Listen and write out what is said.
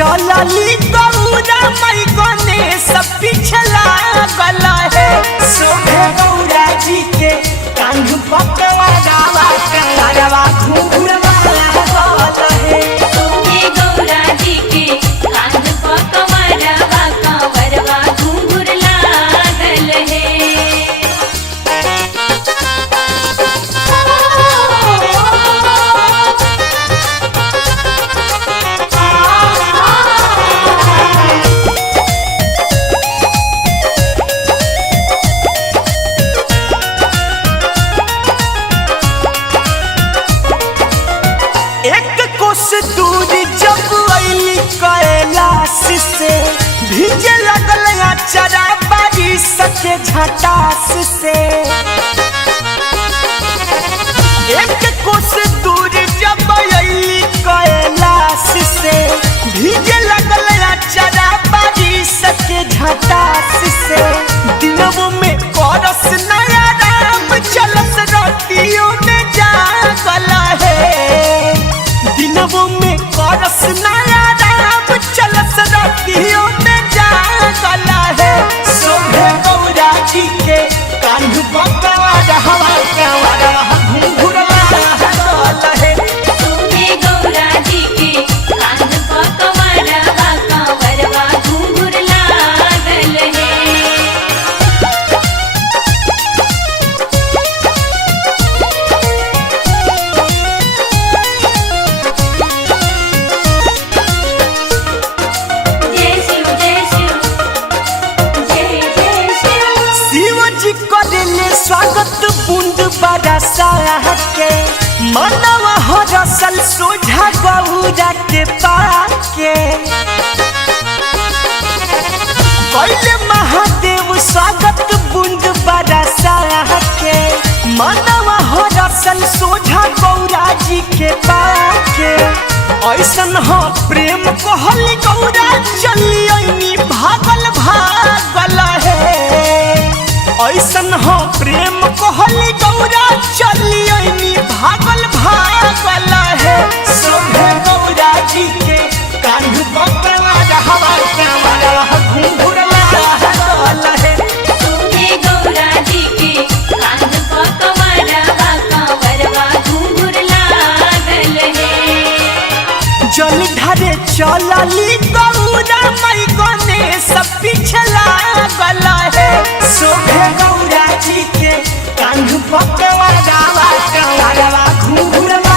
चलली गौरा मई गणेश पिछला गला है शोभे गौरा जी के कांध पकवा गावा कंगरवा घूंघरवा गला है शोभे गौरा जी के कांध पकवा गावा कंवरवा घूंघर लागल है। दूर जब अली कैलाश से भीजे लगल चरा बारिश के झटास से एक कोस दूर जब अली कैलाश से भीजे लगल चरा बारिश के झटास से दिनों में करस नया राम चलस रोटियों में जागल है दिनों में करस नया राम चलस रातियों में जागल है शोभे गौरा जी के कांध पकवा हवा कंवरवा घूंघरवा गला है शोभे गौरा जी के कांध पकवा गावा कंवरवा घूंघर लागल है। स्वागत बूंद बरसा के मनवा हरसल सोझा गौरा के पाके पहले महादेव स्वागत बूंद बरसा के मनवा हरसल सोझा गौरा जी के पाके ऐसन हो प्रेम कहल गौरा चलियनी भागल भागल है ऐसन हो प्रेम कहल गौरा चलियनी भागल भागल है शोभे गौरा जी के कांध पकवा हवा कंवरवा घूंघरवा गला है शोभे गौरा जी के कांध पकवा गावा कंवरवा घूंघर लागल है। जल ढरे चलली गौरा मई गणेश पिछला गला है शोभे गौरा जी के कांध पकवा गावा कंवरवा घूंघरवा